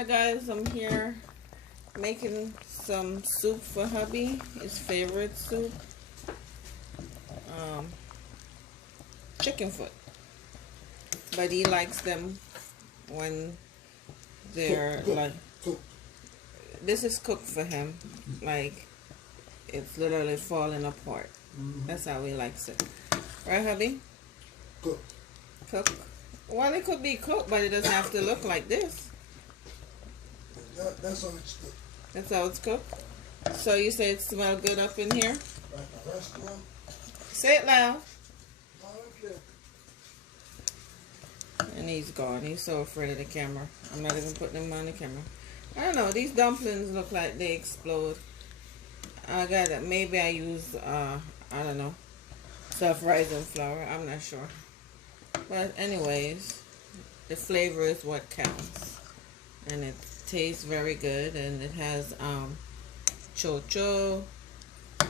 Alright guys, I'm here making some soup for hubby, his favorite soup. Chicken foot. But he likes them when they're like, this is cooked for him. Like, it's literally falling apart. That's how he likes it. Right, hubby? Cook. Cook. Well, it could be cooked, but it doesn't have to look like this. That's how it's cooked. That's how it's cooked? So you say it smells good up in here? Like a restaurant. Say it loud. Okay. And he's gone. He's so afraid of the camera. I'm not even putting him on the camera. I don't know. These dumplings look like they explode. I got it. Maybe I use, I don't know, self-rising flour. I'm not sure. But anyways, the flavor is what counts. And it tastes very good. And it has chocho,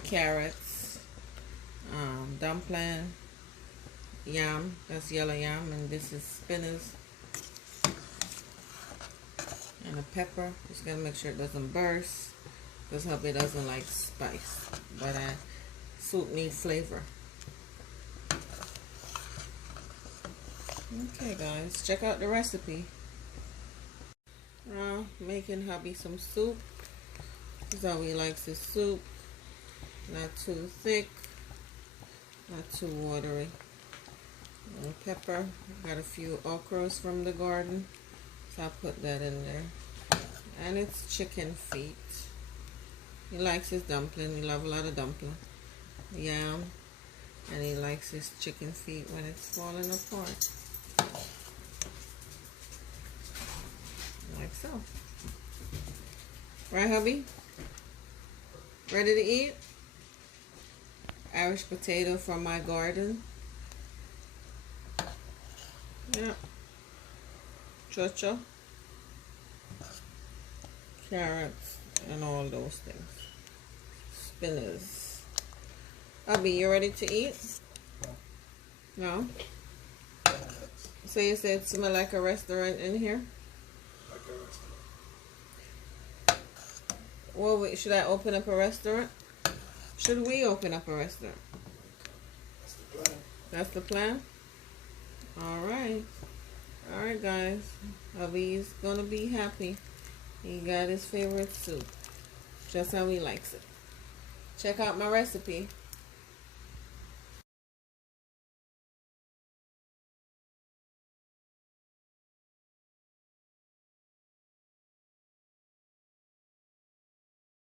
carrots, dumpling, yam. That's yellow yam. And this is spinach. And a pepper. Just gotta make sure it doesn't burst. Because hubby doesn't like spice. But soup needs flavor. Okay guys, check out the recipe. Making hubby some soup. This is how he likes his soup. Not too thick. Not too watery. And pepper. Got a few okras from the garden. So I'll put that in there. And it's chicken feet. He likes his dumpling. He loves a lot of dumpling. Yam. And he likes his chicken feet when it's falling apart. Like so. Right, hubby? Ready to eat? Irish potato from my garden. Yep. Chocho. Carrots. And all those things. Spinach. Hubby, you ready to eat? No? So you said it smell like a restaurant in here? Like a restaurant. Well, wait, should I open up a restaurant? Should we open up a restaurant? That's the plan. That's the plan? Alright. Alright guys. Hubby's gonna be happy. He got his favorite soup. Just how he likes it. Check out my recipe.